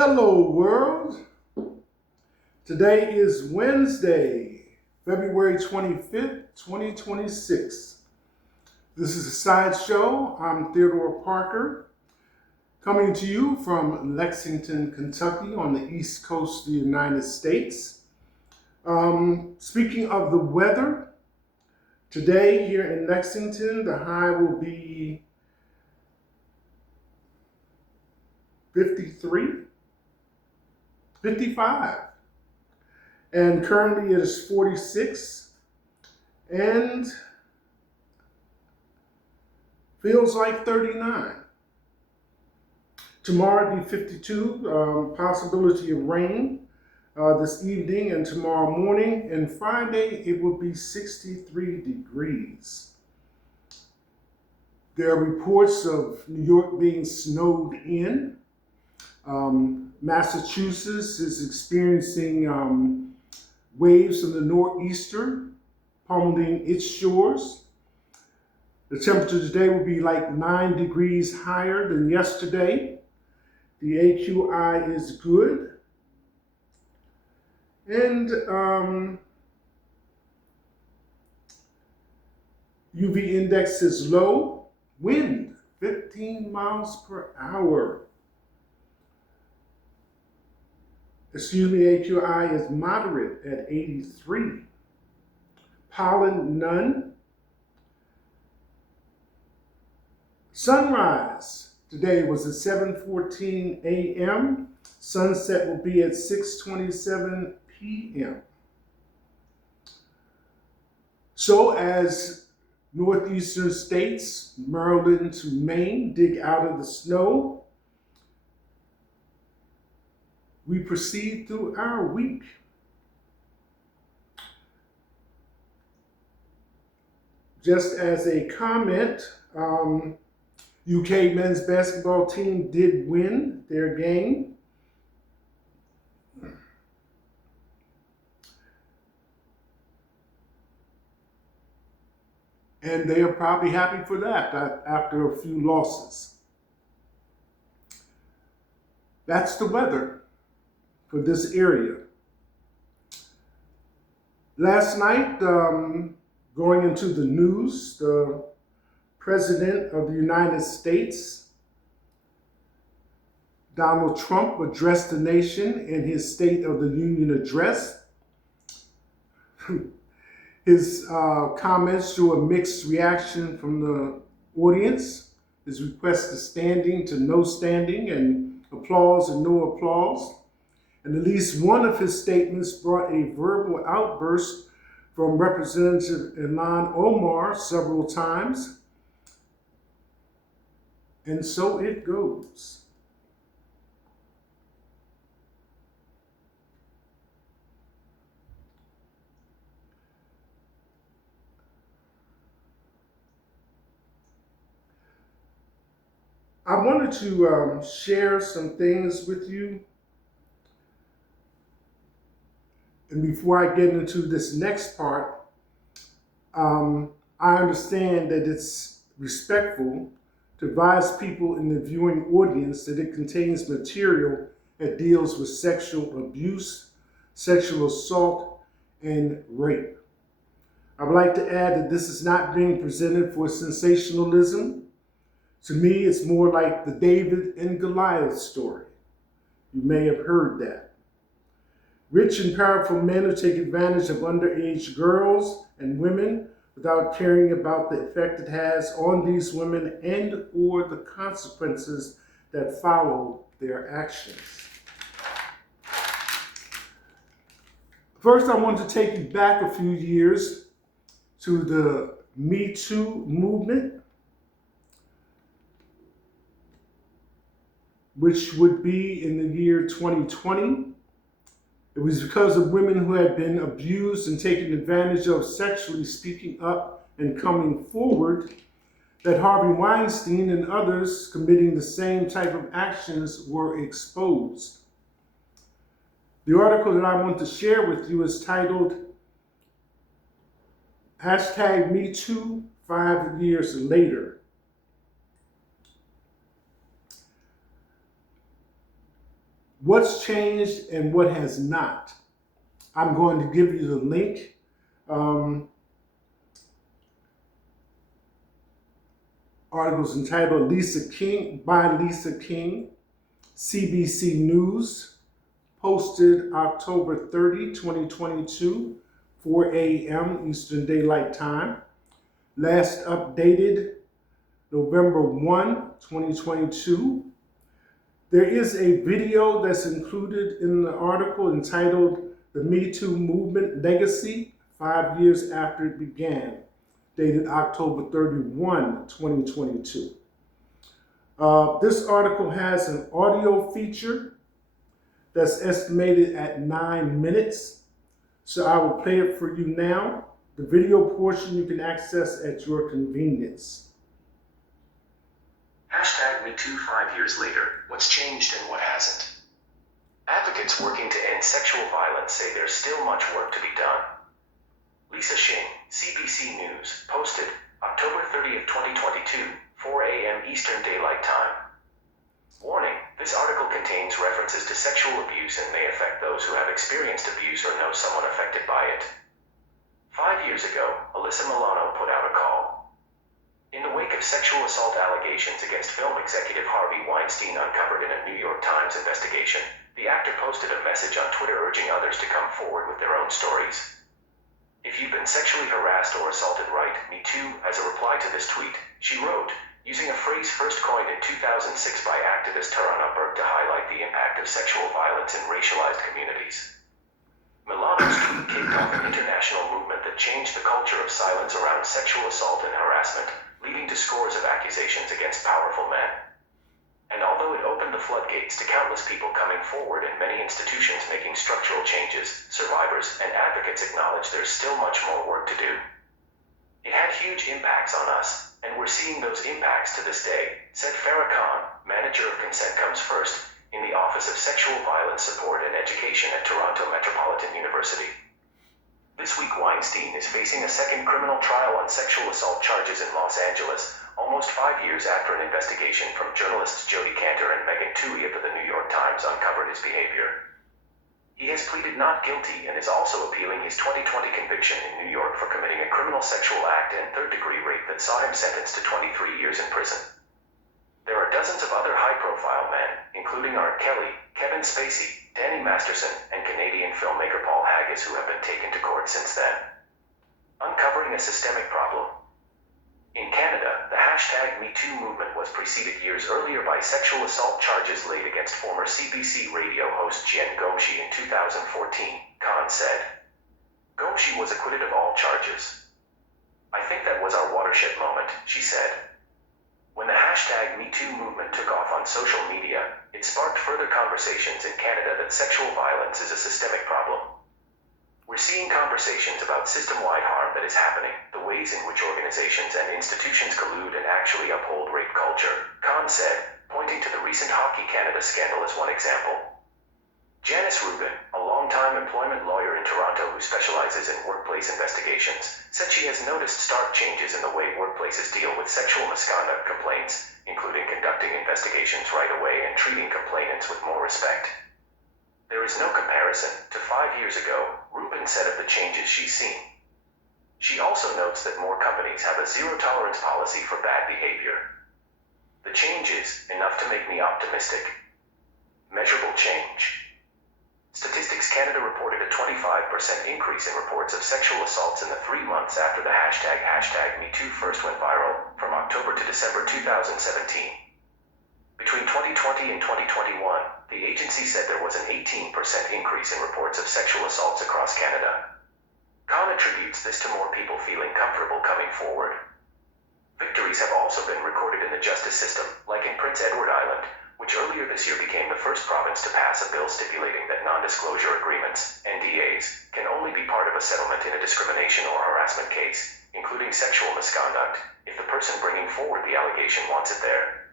Hello, world. Today is Wednesday, February 25th, 2026. This is a science show. I'm Theodore Parker, coming to you from Lexington, Kentucky, on the East Coast of the United States. Speaking of the weather, today here in Lexington, the high will be 53, 55. And currently it is 46 and feels like 39. Tomorrow it'll be 52, possibility of rain this evening and tomorrow morning. And Friday it will be 63 degrees. There are reports of New York being snowed in. Massachusetts is experiencing waves from the northeaster pummeling its shores. The temperature today will be like 9 degrees higher than yesterday. The AQI is good. And UV index is low. Wind, 15 miles per hour. AQI is moderate at 83. Pollen, none. Sunrise today was at 7:14 a.m. Sunset will be at 6:27 p.m. So as northeastern states, Maryland to Maine, dig out of the snow, we proceed through our week. Just as a comment, UK men's basketball team did win their game. And they are probably happy for that after a few losses. That's the weather for this area. Last night, going into the news, the President of the United States, Donald Trump, addressed the nation in his State of the Union address. His comments drew a mixed reaction from the audience. His request is standing to no standing, and applause and no applause. And at least one of his statements brought a verbal outburst from Representative Ilhan Omar several times. And so it goes. I wanted to share some things with you. And before I get into this next part, I understand that it's respectful to advise people in the viewing audience that it contains material that deals with sexual abuse, sexual assault, and rape. I would like to add that this is not being presented for sensationalism. To me, it's more like the David and Goliath story. You may have heard that. Rich and powerful men who take advantage of underage girls and women without caring about the effect it has on these women and or the consequences that follow their actions. First, I want to take you back a few years to the Me Too movement, which would be in the year 2020. It was because of women who had been abused and taken advantage of sexually speaking up and coming forward that Harvey Weinstein and others committing the same type of actions were exposed. The article that I want to share with you is titled #MeToo 5 years later. What's changed and what has not? I'm going to give you the link. Articles entitled Lisa King by Lisa King, CBC News, posted October 30, 2022, 4 a.m. Eastern Daylight Time. Last updated November 1, 2022. There is a video that's included in the article entitled The Me Too Movement Legacy, 5 years after it began, dated October 31, 2022. This article has an audio feature that's estimated at 9 minutes. So I will play it for you now. The video portion you can access at your convenience. #MeToo 5 years later, what's changed and what hasn't? Advocates working to end sexual violence say there's still much work to be done. Lisa Shing, CBC News, posted October 30th, 2022, 4 a.m. Eastern Daylight Time. Warning, this article contains references to sexual abuse and may affect those who have experienced abuse or know someone affected by it. 5 years ago, Alyssa Milano put out a call. In the wake of sexual assault allegations against film executive Harvey Weinstein uncovered in a New York Times investigation, the actor posted a message on Twitter urging others to come forward with their own stories. If you've been sexually harassed or assaulted, write "Me Too" as a reply to this tweet, she wrote, using a phrase first coined in 2006 by activist Tarana Burke to highlight the impact of sexual violence in racialized communities. Milano's tweet kicked off an international movement that changed the culture of silence around sexual assault and harassment, leading to scores of accusations against powerful men. And although it opened the floodgates to countless people coming forward and many institutions making structural changes, survivors and advocates acknowledge there's still much more work to do. It had huge impacts on us, and we're seeing those impacts to this day, said Farah Khan, manager of Consent Comes First, in the Office of Sexual Violence Support and Education at Toronto Metropolitan University. This week, Weinstein is facing a second criminal trial on sexual assault charges in Los Angeles, almost 5 years after an investigation from journalists Jodi Kantor and Megan Twohey of the New York Times uncovered his behavior. He has pleaded not guilty and is also appealing his 2020 conviction in New York for committing a criminal sexual act and third-degree rape that saw him sentenced to 23 years in prison. There are dozens of other high-profile men, including R. Kelly, Kevin Spacey, Danny Masterson, and Canadian filmmaker Paul Haggis, who have been taken to court since then. Uncovering a systemic problem. In Canada, the #MeToo movement was preceded years earlier by sexual assault charges laid against former CBC radio host Jian Ghomeshi in 2014, Khan said. Ghomeshi was acquitted of all charges. I think that was our watershed moment, she said. When the #MeToo movement took off on social media, it sparked further conversations in Canada that sexual violence is a systemic problem. We're seeing conversations about system-wide harm that is happening, the ways in which organizations and institutions collude and actually uphold rape culture, Khan said, pointing to the recent Hockey Canada scandal as one example. Janice Rubin, a longtime employment lawyer in Toronto who specializes in workplace investigations, said she has noticed stark changes in the way workplaces deal with sexual misconduct complaints, including conducting investigations right away and treating complainants with more respect. There is no comparison to 5 years ago, Rubin said of the changes she's seen. She also notes that more companies have a zero-tolerance policy for bad behavior. The change is enough to make me optimistic. Measurable change. Statistics Canada reported a 25% increase in reports of sexual assaults in the 3 months after the #MeToo first went viral, from October to December 2017. Between 2020 and 2021, the agency said there was an 18% increase in reports of sexual assaults across Canada. Khan attributes this to more people feeling comfortable coming forward. Victories have also been recorded in the justice system, like in Prince Edward Island, which earlier this year became the first province to pass a bill stipulating that non-disclosure agreements, NDAs, can only be part of a settlement in a discrimination or harassment case, including sexual misconduct, if the person bringing forward the allegation wants it there.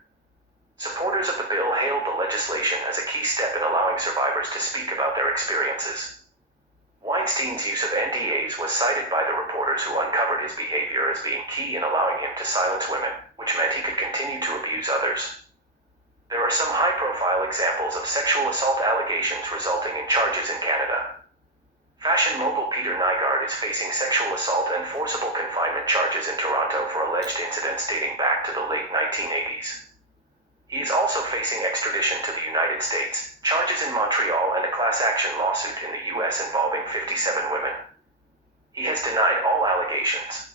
Supporters of the bill hailed the legislation as a key step in allowing survivors to speak about their experiences. Weinstein's use of NDAs was cited by the reporters who uncovered his behavior as being key in allowing him to silence women, which meant he could continue to abuse others. There are some high-profile examples of sexual assault allegations resulting in charges in Canada. Fashion mogul Peter Nygard is facing sexual assault and forcible confinement charges in Toronto for alleged incidents dating back to the late 1980s. He is also facing extradition to the United States, charges in Montreal, and a class action lawsuit in the US involving 57 women. He has denied all allegations.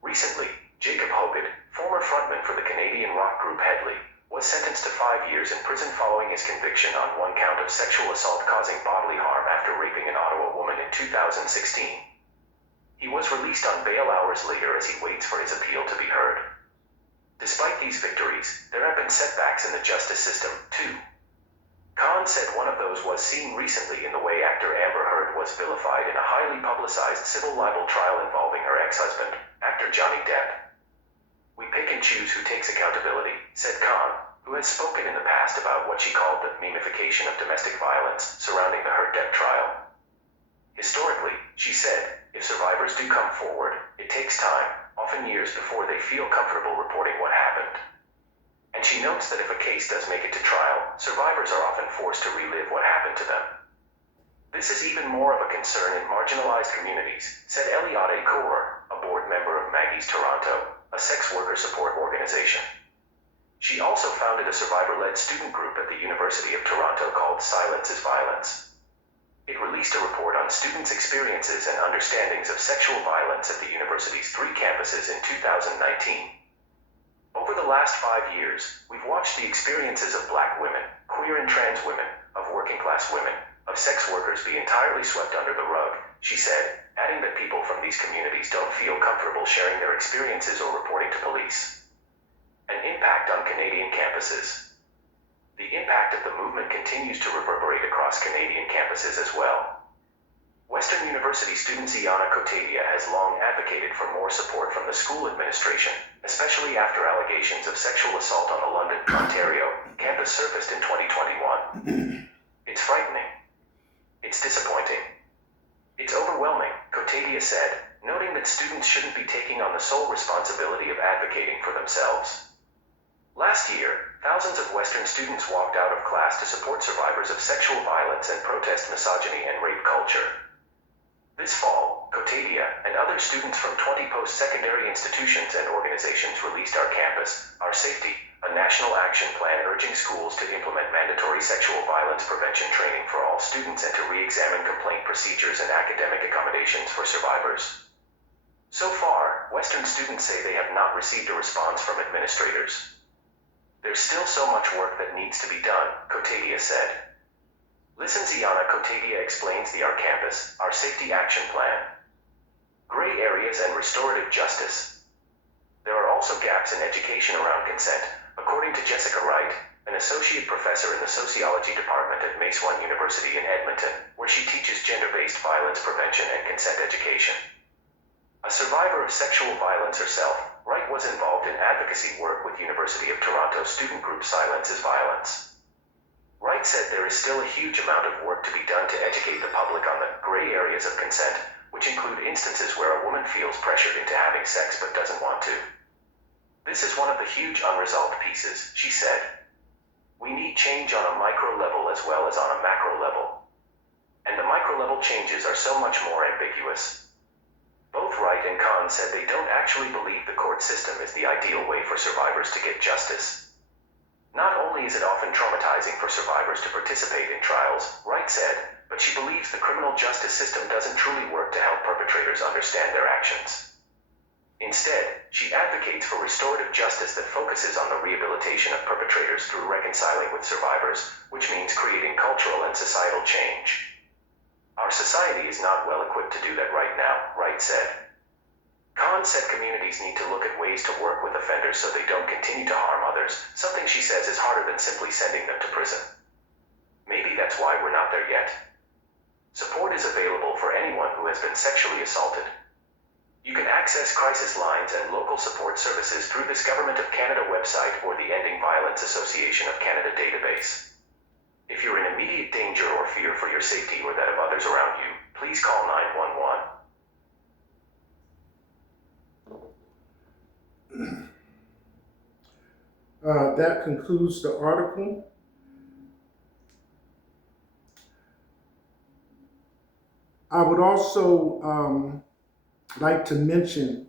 Recently, Jacob Hogan, former frontman for the Canadian rock group Headley, was sentenced to 5 years in prison following his conviction on one count of sexual assault causing bodily harm after raping an Ottawa woman in 2016. He was released on bail hours later as he waits for his appeal to be heard. Despite these victories, there have been setbacks in the justice system, too. Khan said one of those was seen recently in the way actor Amber Heard was vilified in a highly publicized civil libel trial involving her ex-husband, actor Johnny Depp. "We pick and choose who takes accountability," said Khan, who has spoken in the past about what she called the memification of domestic violence surrounding the Heard-Depp trial. Historically, she said, if survivors do come forward, it takes time, often years before they feel comfortable reporting what happened. And she notes that if a case does make it to trial, survivors are often forced to relive what happened to them. This is even more of a concern in marginalized communities, said Eliade Kaur, a board member of Maggie's Toronto, a sex worker support organization. She also founded a survivor-led student group at the University of Toronto called Silence is Violence. It released a report on students' experiences and understandings of sexual violence at the university's 3 campuses in 2019. Over the last 5 years, we've watched the experiences of Black women, queer and trans women, of working-class women, of sex workers be entirely swept under the rug, she said, adding that people from these communities don't feel comfortable sharing their experiences or reporting to police. An impact on Canadian campuses. The impact of the movement continues to reverberate across Canadian campuses as well. Western University student Ziana Kotavia has long advocated for more support from the school administration, especially after allegations of sexual assault on the London, Ontario, campus surfaced in 2021. "It's frightening. It's disappointing. It's overwhelming," Kotavia said, noting that students shouldn't be taking on the sole responsibility of advocating for themselves. Last year, thousands of Western students walked out of class to support survivors of sexual violence and protest misogyny and rape culture. This fall, Kotavia and other students from 20 post-secondary institutions and organizations released Our Campus, Our Safety, a national action plan urging schools to implement mandatory sexual violence prevention training for all students and to re-examine complaint procedures and academic accommodations for survivors. So far, Western students say they have not received a response from administrators. "There's still so much work that needs to be done," Kotavia said. Listen, Ziana Kotavia explains the Our Campus, Our Safety Action Plan. Gray areas and restorative justice. There are also gaps in education around consent, according to Jessica Wright, an associate professor in the sociology department at Mace One University in Edmonton, where she teaches gender-based violence prevention and consent education. A survivor of sexual violence herself, Wright was involved in advocacy work with University of Toronto student group Silence is Violence. Wright said there is still a huge amount of work to be done to educate the public on the gray areas of consent, which include instances where a woman feels pressured into having sex but doesn't want to. "This is one of the huge unresolved pieces," she said. "We need change on a micro level as well as on a macro level. And the micro level changes are so much more ambiguous." Both Wright and Khan said they don't actually believe the court system is the ideal way for survivors to get justice. "Not only is it often traumatizing for survivors to participate in trials," Wright said, but she believes the criminal justice system doesn't truly work to help perpetrators understand their actions. Instead, she advocates for restorative justice that focuses on the rehabilitation of perpetrators through reconciling with survivors, which means creating cultural and societal change. "Our society is not well equipped to do that right now," Wright said. Khan said communities need to look at ways to work with offenders so they don't continue to harm others, something she says is harder than simply sending them to prison. Maybe that's why we're not there yet. Support is available for anyone who has been sexually assaulted. You can access crisis lines and local support services through this Government of Canada website or the Ending Violence Association of Canada database. If you're in immediate danger or fear for your safety or that of others around you, please call 911. That concludes the article. I would also like to mention,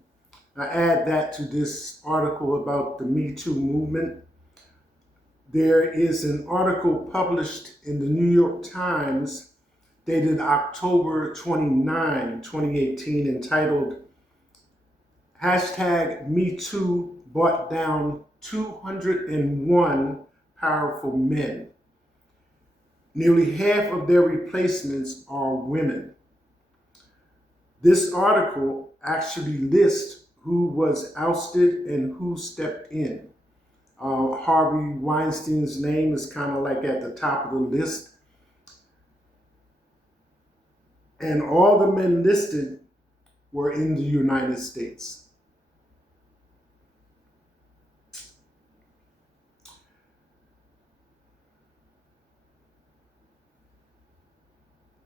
I add that to this article about the Me Too movement. There is an article published in the New York Times dated October 29, 2018, entitled Hashtag MeToo Brought Down 201 Powerful Men. Nearly half of their replacements are women. This article actually lists who was ousted and who stepped in. Harvey Weinstein's name is kind of like at the top of the list. And all the men listed were in the United States.